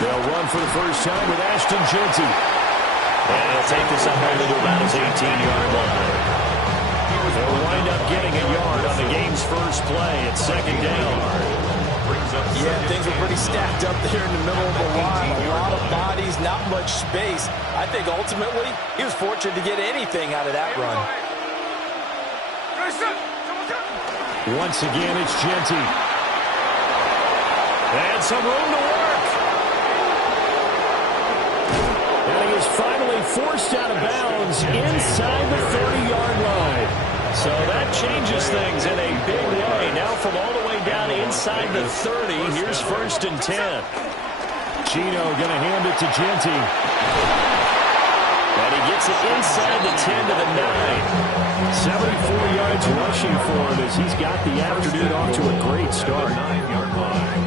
They'll run for the first time with Ashton Jeanty. And he'll take this up only to about his 18-yard line. They'll wind up getting a yard on the game's first play at second down. Yeah, things were pretty stacked up there in the middle of the line. A lot of bodies, not much space. I think ultimately he was fortunate to get anything out of that run. Once again, it's Jeanty. And some room to work. And he is finally forced out of bounds inside the 30-yard line. So that changes things in a big way. Now from all the way down inside the 30, here's 1st and 10. Gino going to hand it to Jeanty. And he gets it inside the 10 to the 9. 74 yards rushing for him as he's got the afternoon off to a great start.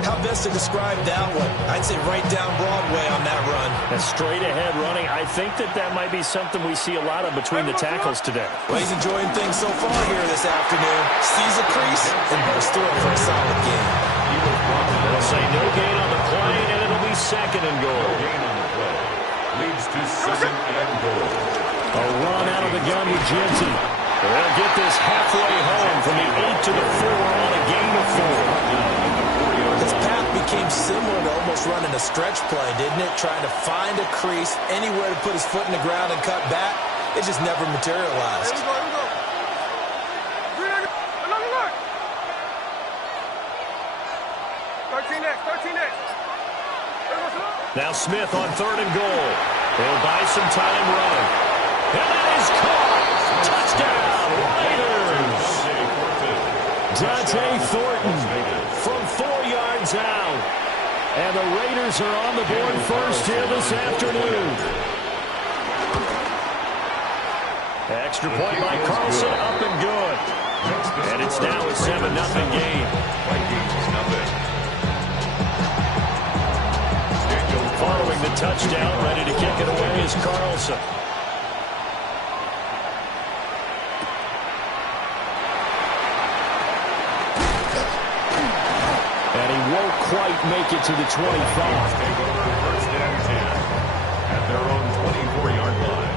How best to describe that one? I'd say right down Broadway on that run. A straight-ahead running. I think that might be something we see a lot of between the tackles today. Well, he's enjoying things so far here this afternoon. Sees a crease and bursts through it for a solid game. They'll say no gain on the play, and it'll be 2nd and goal. Leads to 2nd and goal. A run out of the gun with Jeanty. They'll get this halfway home from the 8 to the 4 on a gain of 4. His path became similar to almost running a stretch play, didn't it? Trying to find a crease, anywhere to put his foot in the ground and cut back. It just never materialized. Now Smith on 3rd and goal. They'll buy some time running. And that is caught. Touchdown, Raiders. Dante Thornton from 4 yards out. And the Raiders are on the board first here this afternoon. Extra point by Carlson, up and good. And it's now a 7-0 game. Following the touchdown, ready to kick it away is Carlson. And he won't quite make it to the 25. Take over 1st and 10 at their own 24-yard line.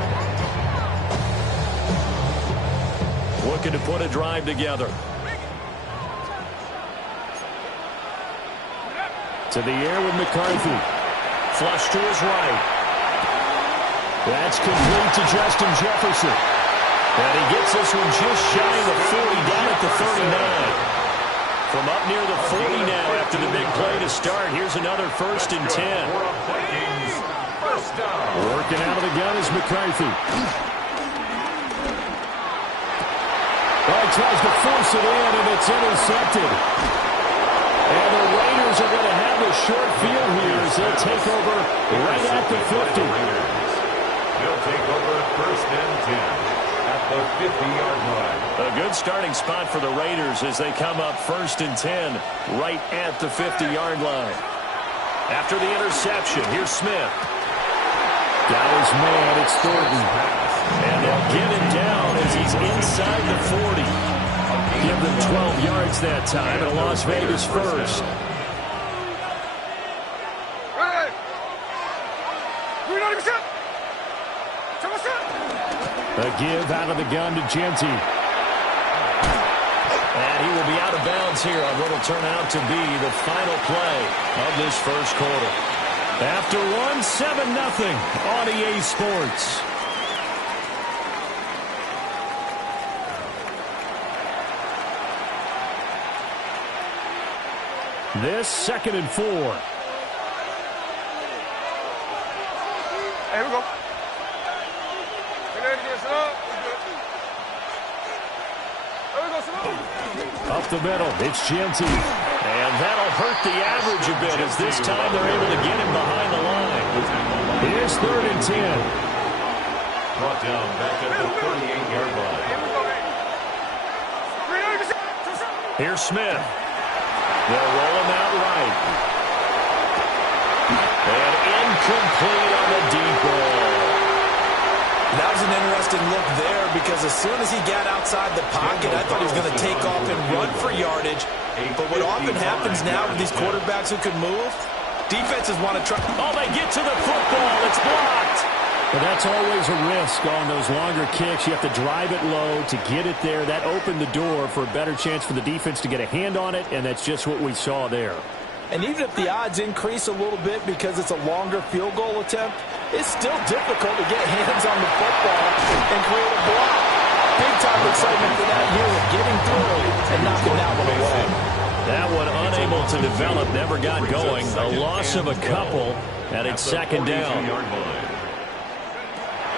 Looking to put a drive together. To the air with McCarthy. Flush to his right. That's complete to Justin Jefferson. And he gets this one just shy of the 40, down at the 39. From up near the 40 now after the big play to start. Here's another 1st and 10. Working out of the gun is McCarthy. Tries to force it in, and it's intercepted. And the Raiders are going to have a short field here as they'll take over right at the 50. They'll take over 1st and 10 at the 50-yard line. A good starting spot for the Raiders as they come up 1st and 10 right at the 50-yard line. After the interception, here's Smith. Got his man, it's Thornton. And they'll get him down as he's inside the 40. Give them 12 yards that time, and a Las Vegas first. A give out of the gun to Jeanty. And he will be out of bounds here on what will turn out to be the final play of this first quarter. After one, 7-0 on EA Sports. This 2nd and 4. Here we go. Up the middle, it's Jeanty. And that'll hurt the average a bit as this time they're able to get him behind the line. Here's 3rd and 10. Brought down back at the 38-yard line. Here's Smith. They'll roll him out right. And incomplete on the deep ball. That was an interesting look there because as soon as he got outside the pocket, I thought he was going to take off and run for yardage. But what often happens now with these quarterbacks who can move, Defenses want to try. Oh, they get to the football. It's blocked. But that's always a risk on those longer kicks. You have to drive it low to get it there. That opened the door for a better chance for the defense to get a hand on it, and that's just what we saw there. And even if the odds increase a little bit because it's a longer field goal attempt, it's still difficult to get hands on the football and create a block. Big-time excitement for that unit, getting through and knocking that one away. That one unable to develop, never got going. A loss of a couple, and it's second down.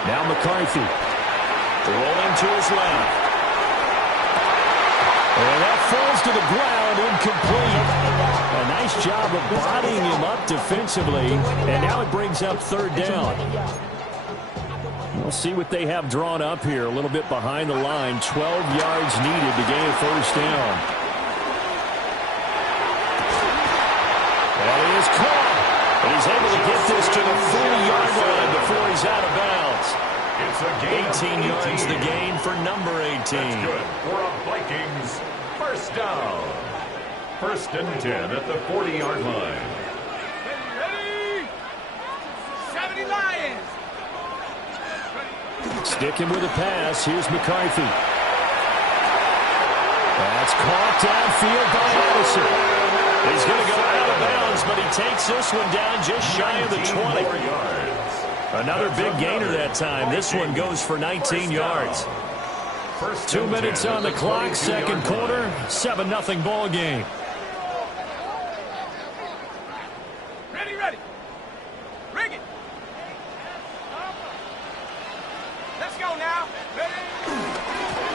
Now McCarthy. Rolling to his left. And that falls to the ground, incomplete. A nice job of bodying him up defensively, and now it brings up third down. We'll see what they have drawn up here, a little bit behind the line. 12 yards needed to gain a first down. That is caught. And he's able to get this to the 40-yard line before he's out of bounds. It's a gain 18 yards the gain for number 18. That's good for a Vikings first down. First and 10 at the 40-yard line. Ready? 70 Lions. Sticking with a pass. Here's McCarthy. That's caught downfield by Addison. He's going to go out of bounds, but he takes this one down just shy of the 20. Another big gainer that time. This one goes for 19 yards. 2 minutes on the clock, second quarter, 7-0 ball game. Ready. Rig it. Let's go now. Ready.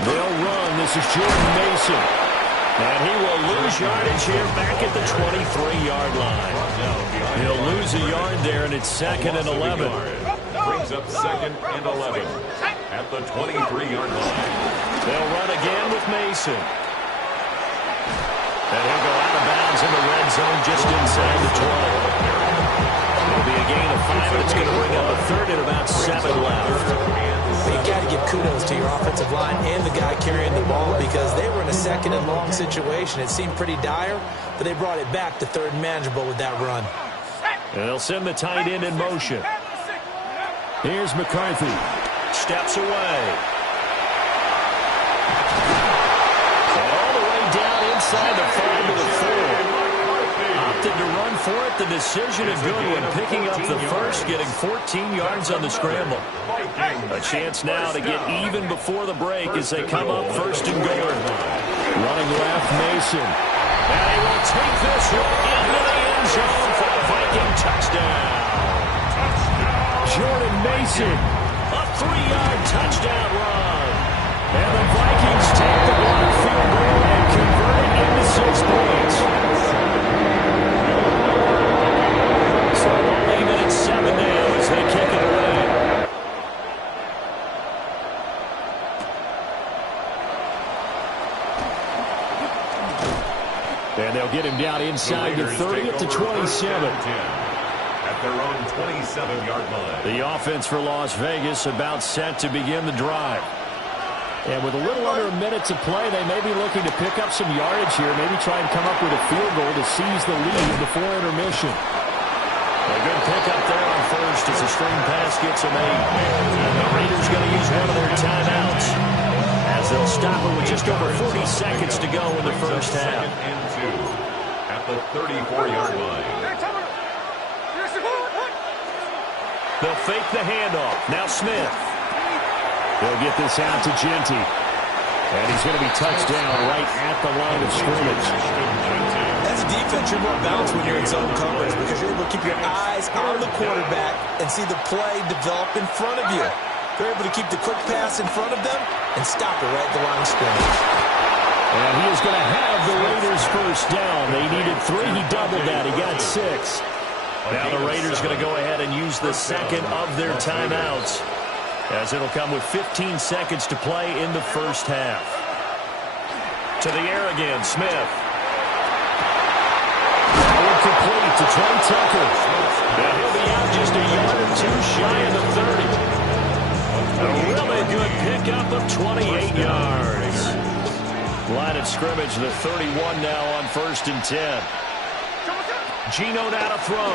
They'll run. This is Jordan Mason. And he will lose yardage here back at the 23-yard line. He'll lose a yard there, and it's second and 11. Brings up second and 11 at the 23-yard line. They'll run again with Mason. And he'll go out of bounds in the red zone just inside the 20. It'll be a gain of 5, and it's going to bring up a third and about 7 left. You've got to give kudos to your offensive line and the guy carrying the ball because they were in a second and long situation. It seemed pretty dire, but they brought it back to third and manageable with that run. And they'll send the tight end in motion. Here's McCarthy. Steps away. And all the way down inside the 5 to the 4. Opted to run for it. The decision a good one. Picking up the first, getting 14 yards on the scramble. A chance now to get even before the break as they come up first and goal. Running left, Mason. And he will take this one into the end zone for a Viking touchdown. Jordan Mason. A 3-yard touchdown run. And the Vikings take the block field goal and convert it into 6 points. So we'll leave it at 7 now as they kick it away. And they'll get him down inside the 30 up to 27. At their own 27-yard line. The offense for Las Vegas about set to begin the drive. And with a little under a minute to play, they may be looking to pick up some yardage here, maybe try and come up with a field goal to seize the lead before intermission. A good pickup there on first as the string pass gets a made. The Raiders going to use one of their timeouts as they'll stop it with just over 40 seconds to go in the first half. Second and 2 at the 34-yard line. They'll fake the handoff. Now Smith. They'll get this out to Genty. And he's going to be touched down right at the line of scrimmage. As a defense, you're more balanced when you're in zone coverage because you're able to keep your eyes on the quarterback and see the play develop in front of you. They're able to keep the quick pass in front of them and stop it right at the line of scrimmage. And he is going to have the Raiders first down. They needed 3. He doubled that. He got 6. Now the Raiders going to go ahead and use the second of their timeouts as it'll come with 15 seconds to play in the first half. To the air again, Smith. Complete to Trey Tucker. Now he'll be out just a yard or 2 shy of the 30. A really good pickup of 28 yards. Line of scrimmage, the 31 now on first and 10. Geno now to throw.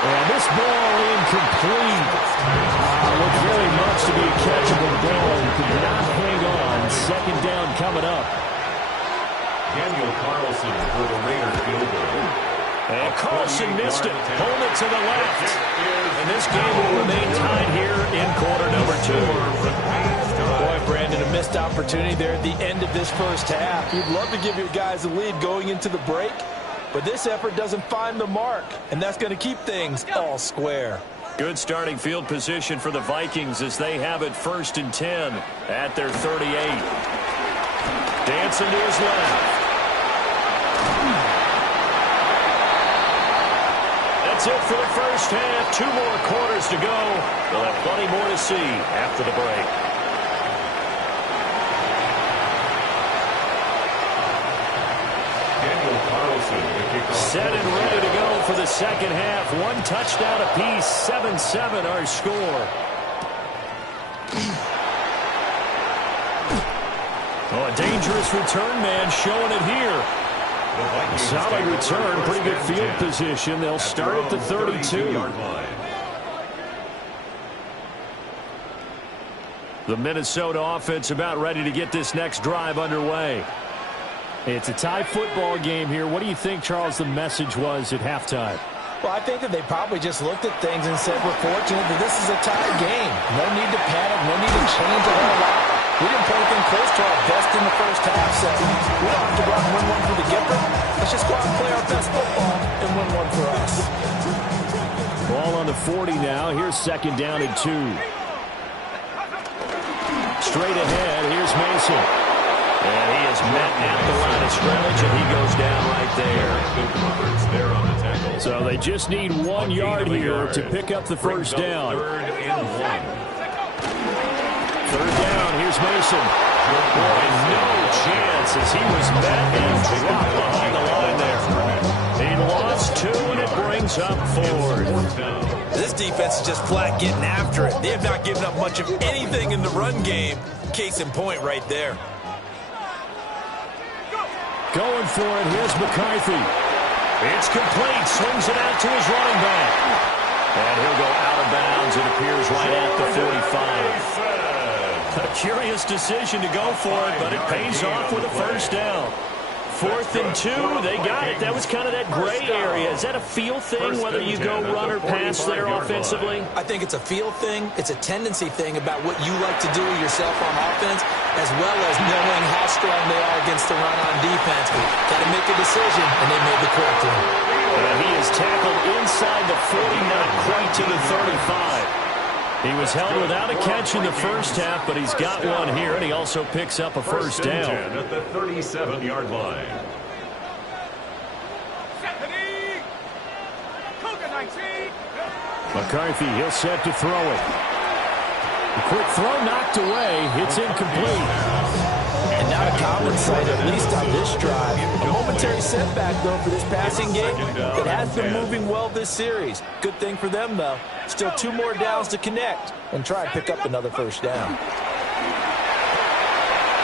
And this ball incomplete. Looked very much to be a catchable ball. Could not hang on. Second down coming up. Daniel Carlson for the Raiders field goal. And Carlson missed it. Hold it to the left. And this game will remain tied here in quarter number 2. Boy, Brandon, a missed opportunity there at the end of this first half. You'd love to give your guys a lead going into the break, but this effort doesn't find the mark, and that's going to keep things all square. Good starting field position for the Vikings as they have it 1st and 10 at their 38. Dancing to his left. That's it for the first half. 2 more quarters to go. We'll have plenty more to see after the break. Daniel Carlson to kick off. Set and ready to go for the second half. 1 touchdown apiece. 7-7 our score. Oh, a dangerous return man showing it here. Solid return, pretty good field position. They'll start at the 32. The Minnesota offense about ready to get this next drive underway. It's a tie football game here. What do you think, Charles, the message was at halftime? Well, I think that they probably just looked at things and said, we're fortunate that this is a tie game. No need to panic, no need to change a whole lot. We didn't play anything close to our best in the first half, so we don't have to go out and win one for the Gipper. Let's just go out and play our best football and win one for us. Ball on the 40 now. Here's 2nd down and 2. Straight ahead, here's Mason. And he is met at the line of scrimmage, and he goes down right there. Good coverage there on the tackle. So they just need 1 yard here to pick up the first down. 3rd and 1. 3rd down, here's Mason. Boy, no chance as he was met and dropped behind the line there. He lost 2, and it brings up 4th. This defense is just flat getting after it. They have not given up much of anything in the run game. Case in point right there. Going for it, here's McCarthy. It's complete. Swings it out to his running back. And he'll go out of bounds. It appears right at the 45. A curious decision to go for it, but it pays off with a first down. 4th and 2, they got it. That was kind of that gray area. Is that a feel thing, whether you go run or pass there offensively? I think it's a feel thing. It's a tendency thing about what you like to do yourself on offense, as well as knowing how strong they are against the run on defense. Got to make a decision, and they made the correct one. He is tackled inside the 40, not quite to the 35. He was held without a catch in the first half, but he's got one here, and he also picks up a first down. At the 37-yard line. McCarthy, he'll set to throw it. A quick throw knocked away. It's incomplete. And not a common sight, at least on this drive. A momentary setback, though, for this passing game. It has been moving well this series. Good thing for them, though. Still 2 more downs to connect and try and pick up another first down.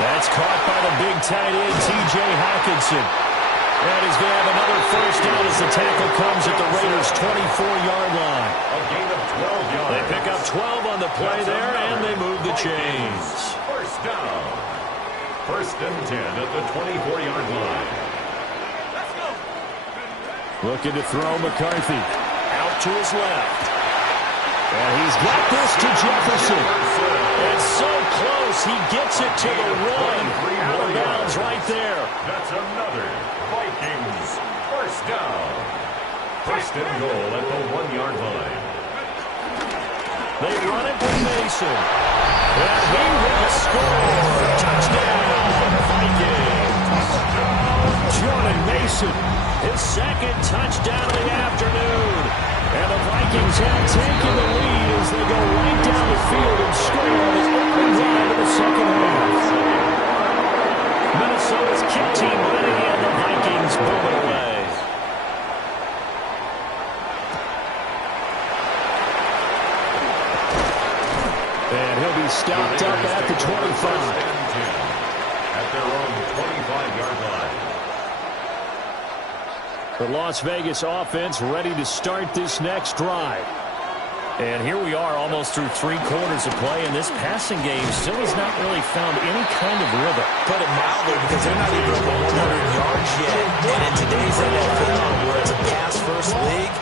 That's caught by the big tight end, T.J. Hawkinson. And he's going to have another first down as the tackle comes at the Raiders' 24-yard line. A gain of 12 yards. They pick up 12 on the play there, and they move the chains. First down. 1st and 10 at the 24-yard line. Looking to throw McCarthy. Out to his left. And he's got this to Jefferson. It's so close. He gets it to the run. Out of bounds right there. That's another Vikings first down. 1st and goal at the 1-yard line. They run it with Mason. And he will score. Touchdown, Vikings. Jordan Mason. His 2nd touchdown of the afternoon. And the Vikings have taken the lead as they go right down the field and score on his opening drive of the second half. Minnesota's kick team winning, and the Vikings move it away. And he'll be stopped up at the 25. At their own 25-yard line. The Las Vegas offense ready to start this next drive. And here we are almost through 3 quarters of play, and this passing game still has not really found any kind of rhythm. Put it mildly, because they're not even over 100 yards yet. And in today's NFL, where it's a pass-first league,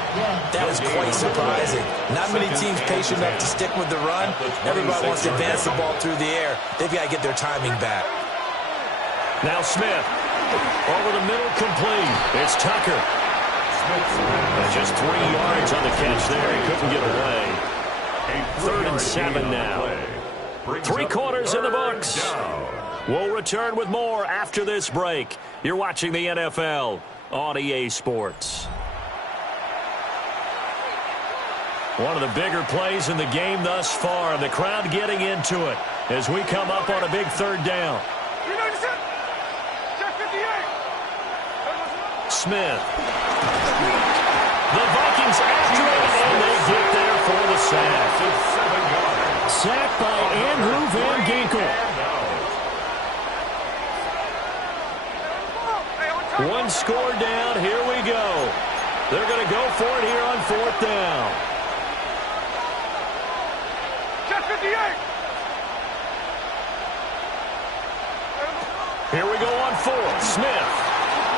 that is quite surprising. Not many teams patient enough to stick with the run. Everybody wants to advance the ball through the air. They've got to get their timing back. Now Smith. Over the middle, complete. It's Tucker. And just 3 yards on the catch there. He couldn't get away. 3rd and 7 now. 3 quarters in the books. We'll return with more after this break. You're watching the NFL on EA Sports. One of the bigger plays in the game thus far. The crowd getting into it as we come up on a big 3rd down. Smith. The Vikings after it, and they get there for the sack. Sacked by Andrew Van Ginkel. 1 score down. Here we go. They're going to go for it here on 4th down. Here we go on 4th. Smith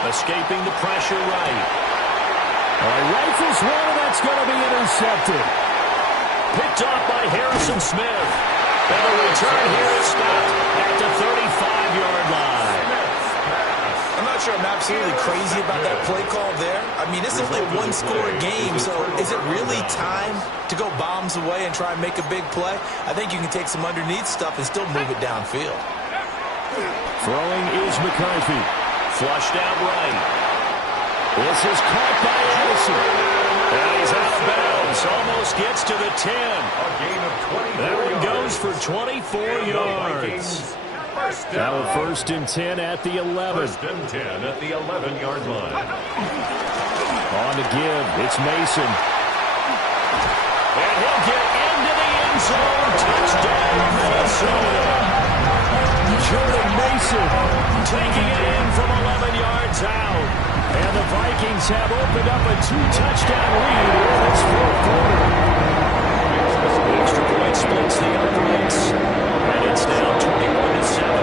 escaping the pressure right. Rifles one, and that's going to be intercepted. Picked off by Harrison Smith. And the return here is stopped at the 35-yard line. I'm not sure I'm absolutely crazy about that play call there. I mean, it's only a 1-score game, so is it really time to go bombs away and try and make a big play? I think you can take some underneath stuff and still move it downfield. Throwing is McCarthy. Flushed out right. This is caught by Addison. And he's out of bounds. Almost gets to the 10. That one goes for 24 yards. Now 1st and 10 at the 11. 1st and 10 at the 11-yard line. On to give. It's Mason. And he'll get into the end zone. Touchdown, Minnesota. Jordan Mason taking it in from 11 yards out. And the Vikings have opened up a 2-touchdown lead in this 4th quarter. The extra point splits the uprights. And it's now 21-7.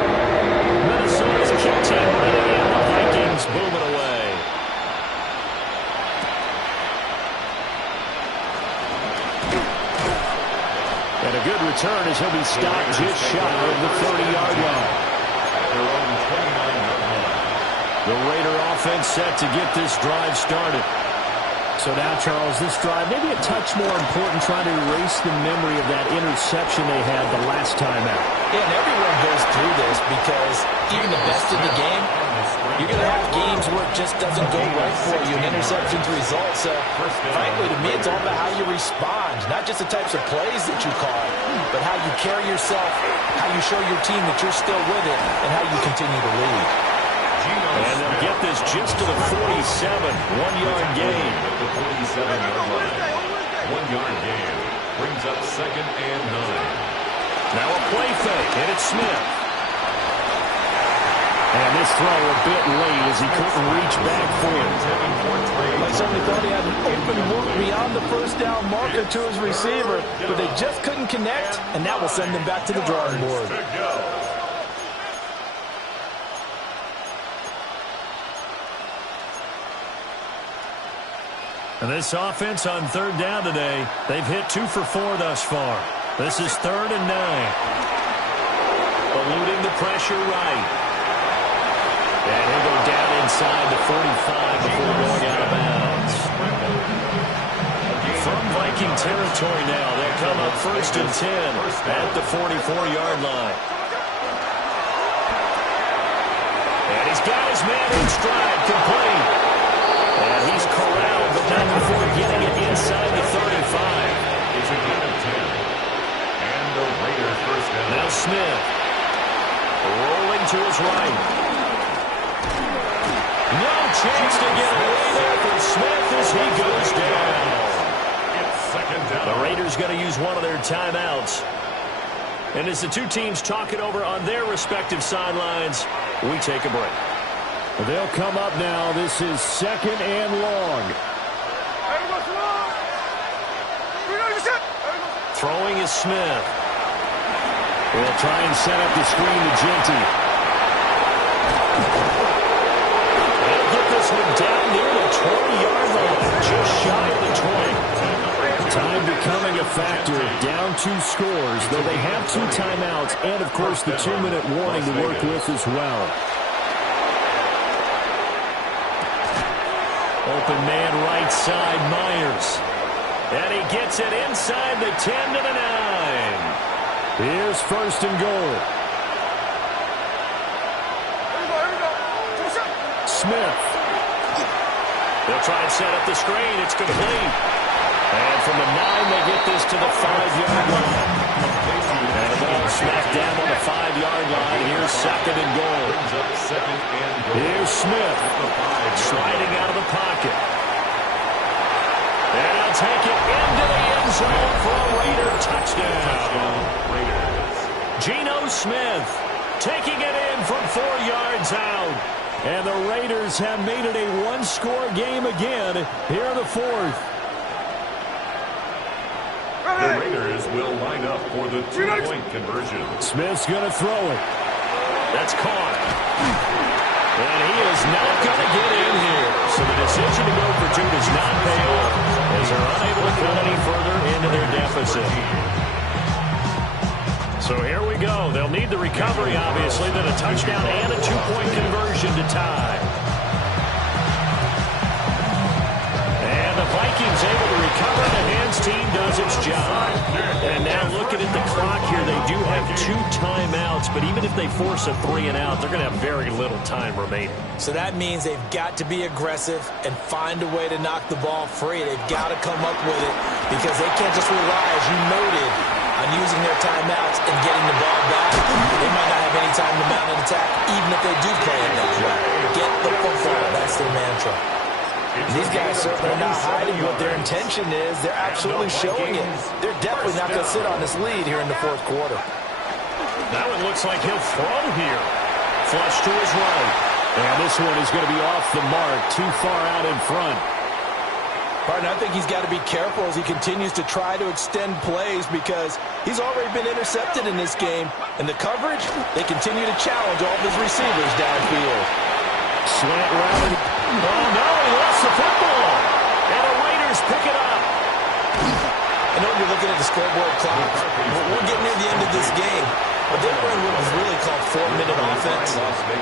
Minnesota's kicking ready, and the Vikings booming away. And a good return as he'll be stopped just shy of the 30-yard line. The Raider offense set to get this drive started. So now, Charles, this drive maybe a touch more important, trying to erase the memory of that interception they had the last time out. Yeah, and everyone goes through this because even the best in the game, you're going to have games where it just doesn't go right for you, and interceptions result. So, frankly, to me, it's all about how you respond, not just the types of plays that you call, but how you carry yourself, how you show your team that you're still with it, and how you continue to lead. And they'll get this just to the 47, 1-yard gain. At the 47-yard line. 1-yard gain brings up 2nd and 9. Now a play fake, and it's Smith. And this throw a bit late as he couldn't reach back for it. I certainly thought he had an open look beyond the 1st down marker to his receiver, but they just couldn't connect, and that will send them back to the drawing board. And this offense on 3rd down today, they've hit 2 for 4 thus far. This is 3rd and 9. Eluding the pressure right. And he'll go down inside the 45 before going out of bounds. From Viking territory now, they'll come up 1st and 10 at the 44-yard line. And he's got his man in stride, complete. And he's corralled, but not before getting it inside the 35. It's a gain of 10. And the Raiders 1st down. Now Smith. Rolling to his right. No chance to get away there from Smith as he goes down. It's 2nd down. The Raiders going to use one of their timeouts. And as the two teams talk it over on their respective sidelines, we take a break. They'll come up now. This is 2nd and long. Throwing is Smith. They'll try and set up the screen to Genty. They'll get this one down near the 20-yard line, just shy of the 20. Time becoming a factor. Down 2 scores, though they have 2 timeouts and, of course, the 2-minute warning to work with as well. Open man right side, Myers. And he gets it inside the 10 to the 9. Here's 1st and goal. Smith. They'll try and set up the screen. It's complete. And from the 9, they get this to the 5-yard line. And the ball smacked down on the 5-yard line. Here's 2nd and goal. Here's Smith. Sliding out of the pocket. And he'll take it into the end zone for a Raider touchdown. Geno Smith taking it in from 4 yards out. And the Raiders have made it a 1-score game again here in the 4th. The Raiders will line up for the 2-point conversion. Smith's going to throw it. That's caught. And he is not going to get in here. So the decision to go for 2 does not pay off, as they're unable to cut any further into their deficit. So here we go. They'll need the recovery, obviously, then a touchdown and a 2-point conversion to tie. And the Vikings able to recover. The hands team does its job. And now looking at the clock here, they do have 2 timeouts, but even if they force a 3-and-out, they're going to have very little time remaining. So that means they've got to be aggressive and find a way to knock the ball free. They've got to come up with it because they can't just rely, as you noted, on using their timeouts and getting the ball back. They might not have any time to mount an attack, even if they do play it that way. Get the football. That's their mantra. These guys certainly are not hiding what their intention is. They're absolutely showing it. They're definitely not going to sit on this lead here in the 4th quarter. Now it looks like he'll throw here. Flush to his right. And this one is going to be off the mark, too far out in front. Partner, I think he's got to be careful as he continues to try to extend plays because he's already been intercepted in this game. And the coverage, they continue to challenge all of his receivers downfield. Slant route. Oh, no, he lost the football. And the Raiders pick it up. I know you're looking at the scoreboard clock. We're getting near the end of this game. But they're running what was really called 4-minute offense.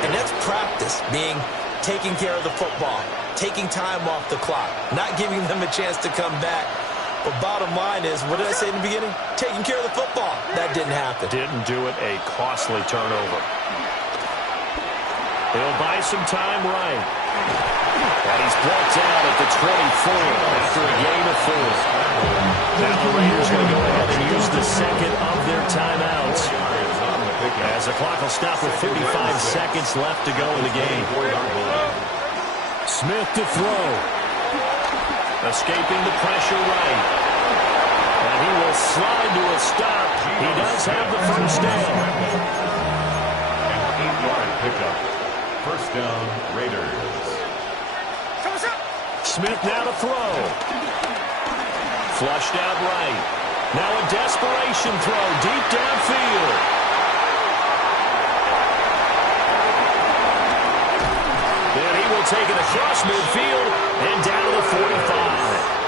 And that's practice, being taking care of the football, taking time off the clock, not giving them a chance to come back. But bottom line is, what did I say in the beginning? Taking care of the football. That didn't happen. Didn't do it. A costly turnover. He'll buy some time right. And he's blocked out at the 24 after a gain of 4. Now the Raiders going to go ahead and use the 2nd of their timeouts, as the clock will stop with 45 seconds left to go in the game. Smith to throw. Escaping the pressure right. And he will slide to a stop. He does have the first down. An 8-yard pickup. First down, Raiders. Smith now to throw. Flushed out right. Now a desperation throw deep downfield. Then he will take it across midfield and down to the 45.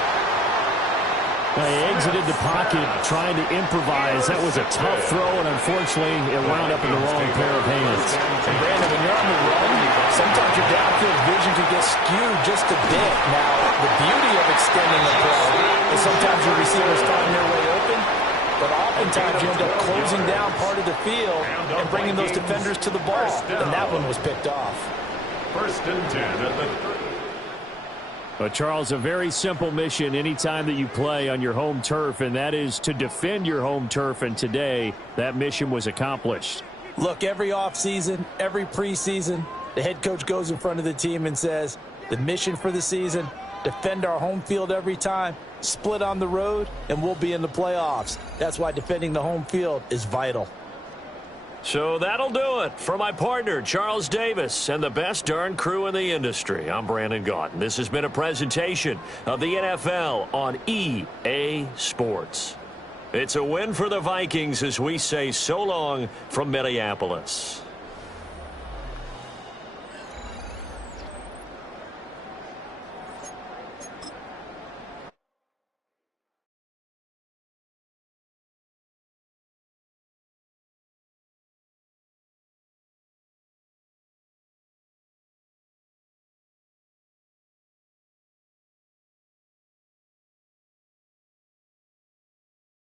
He exited the pocket trying to improvise. That was a tough throw, and unfortunately, it wound up in the wrong pair of hands. And Brandon, when you're on the run, sometimes your downfield vision can get skewed just a bit. Now, the beauty of extending the play is sometimes your receivers find their way open, but oftentimes you end up closing down part of the field and bringing those defenders to the ball. And that one was picked off. 1st and 10 at the 30. But, Charles, a very simple mission anytime that you play on your home turf, and that is to defend your home turf. And today, that mission was accomplished. Look, every offseason, every preseason, the head coach goes in front of the team and says, the mission for the season, defend our home field every time, split on the road, and we'll be in the playoffs. That's why defending the home field is vital. So that'll do it. For my partner, Charles Davis, and the best darn crew in the industry, I'm Brandon Gaudin. This has been a presentation of the NFL on EA Sports. It's a win for the Vikings as we say so long from Minneapolis.